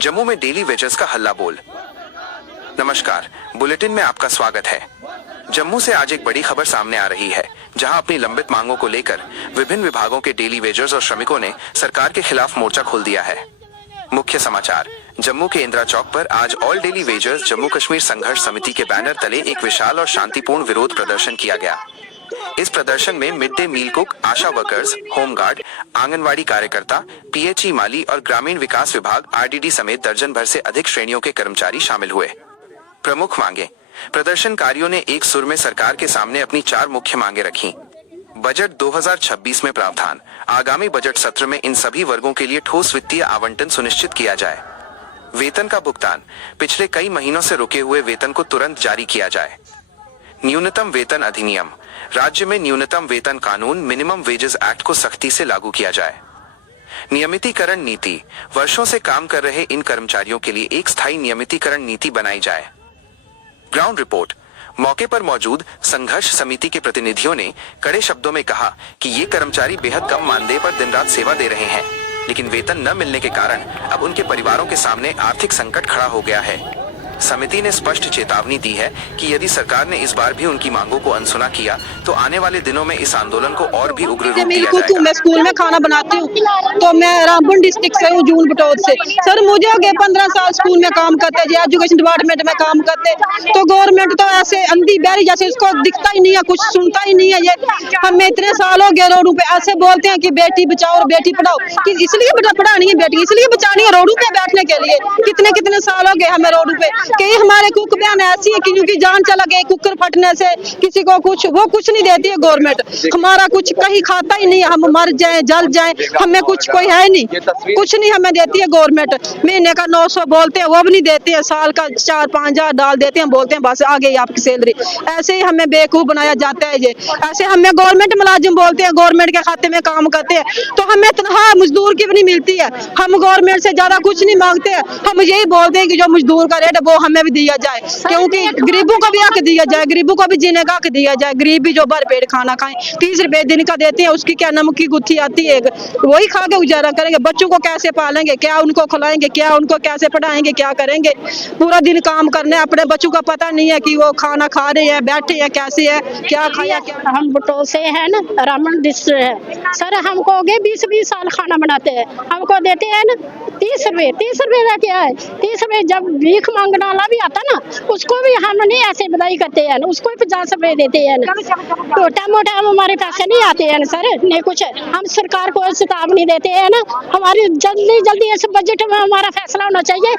जम्मू में daily wages का हल्ला बोल। नमस्कार, बुलेटिन में आपका स्वागत है। जम्मू से आज एक बड़ी खबर सामने आ रही है, जहां अपनी लंबित मांगों को लेकर विभिन्न विभागों के डेली वेजर्स और श्रमिकों ने सरकार के खिलाफ मोर्चा खोल दिया है। मुख्य समाचार, जम्मू के इंदिरा चौक पर आज all daily wagers Jammu Kashmir संघर्ष समिति के बैनर तले एक विशाल और शांतिपूर्ण विरोध प्रदर्शन किया गया। इस प्रदर्शन में मिड डे मील कुक, आशा वर्कर्स, होमगार्ड, आंगनवाड़ी कार्यकर्ता, पीएचई माली और ग्रामीण विकास विभाग आरडीडी समेत दर्जन भर से अधिक श्रेणियों के कर्मचारी शामिल हुए। प्रमुख मांगे। प्रदर्शनकारियों ने एक सुर में सरकार के सामने अपनी 4 मुख्य मांगे रखी। बजट 2026 में प्रावधान। आगामी बजट सत्र में इन सभी वर्गों के लिए ठोस वित्तीय आवंटन सुनिश्चित किया जाए। वेतन का भुगतान। पिछले कई महीनों से रुके हुए वेतन को तुरंत जारी किया जाए। न्यूनतम वेतन अधिनियम। राज्य में न्यूनतम वेतन कानून मिनिमम वेजेस एक्ट को सख्ती से लागू किया जाए। नियमितीकरण नीति। वर्षों से काम कर रहे इन कर्मचारियों के लिए एक स्थायी नियमितीकरण नीति बनाई जाए। Ground report. मौके पर मौजूद संघर्ष समिति के प्रतिनिधियों ने कड़े शब्दों में कहा कि ये कर्मचारी बेहद कम मानदेय पर दिन रात सेवा दे रहे हैं, लेकिन वेतन न मिलने के कारण अब उनके परिवारों के सामने आर्थिक संकट खड़ा हो गया है। समिति ने स्पष्ट चेतावनी दी है कि यदि सरकार ने इस बार भी उनकी मांगों को अनसुना किया तो आने वाले दिनों में इस आंदोलन को और भी उग्र रूप दिया जाएगा। मैं स्कूल में खाना बनाती हूँ, तो मैं रामपुर डिस्ट्रिक्ट से हूँ, जून बटौर से। सर मुझे हो गए 15 साल स्कूल में काम करते, एजुकेशन डिपार्टमेंट में काम करते, तो गवर्नमेंट तो ऐसे अंधी बहरी जैसे इसको दिखता ही नहीं है, कुछ सुनता ही नहीं है। ये हमें इतने साल हो गए रोडों पे ऐसे बोलते हैं कि बेटी बचाओ और बेटी पढ़ाओ, कि इसलिए पढ़ानी है बेटी, इसलिए बचानी है रोडों पे बैठने के लिए। कितने कितने साल हो गए हमें रोडों पे। कई हमारे कुक बहन ऐसी है कि उनकी जान चला गई कुकर फटने से, किसी को कुछ वो कुछ नहीं देती है गवर्नमेंट। हमारा कुछ कहीं खाता ही नहीं है, हम मर जाए जल जाए, हमें कुछ कोई है नहीं, कुछ नहीं हमें देती है गवर्नमेंट। महीने का 900 बोलते हैं, वो भी नहीं देती है। साल का 4-5 हजार डाल देते हैं, बोलते हैं बस आ गई आपकी सैलरी। ऐसे ही हमें बेवकूफ बनाया जाता है। ये ऐसे हमें गवर्नमेंट मुलाजिम बोलते हैं, गवर्नमेंट के खाते में काम करते हैं, तो हमें तनख्वाह मजदूर की भी नहीं मिलती है। हम गवर्नमेंट से ज्यादा कुछ नहीं मांगते हैं, हम यही बोलते हैं कि जो मजदूर का रेट है वो हमें भी दिया जाए, क्योंकि गरीबों को भी हक दिया जाए, गरीबों को भी जीने का हक दिया जाए। गरीब भी जो भर पेट खाना खाएं, 30 रुपए दिन का देते हैं, उसकी क्या नमक की गुत्थी आती है, वही खा के गुजारा करेंगे। बच्चों को कैसे पालेंगे, क्या उनको खिलाएंगे, क्या उनको कैसे पढ़ाएंगे, क्या करेंगे। पूरा दिन काम करने, अपने बच्चों का पता नहीं है कि वो खाना खा रहे हैं, बैठे हैं, कैसे है, क्या खाया क्या। हम बटोल से है ना, रामन डिस्ट्रिक्ट है सर। हमको हो गए 20-20 साल खाना बनाते हैं, हमको देते हैं ना 30 रुपए। 30 रुपए का क्या है? 30 रुपए जब भीख मांगने वाला भी आता ना, उसको भी हम नहीं ऐसे बधाई करते हैं, उसको भी 50 रुपए देते हैं। छोटा मोटा हमारे पैसे नहीं आते हैं सर, नहीं कुछ। हम सरकार को चेतावनी देते हैं ना, हमारी जल्दी जल्दी इस बजट में हमारा फैसला होना चाहिए।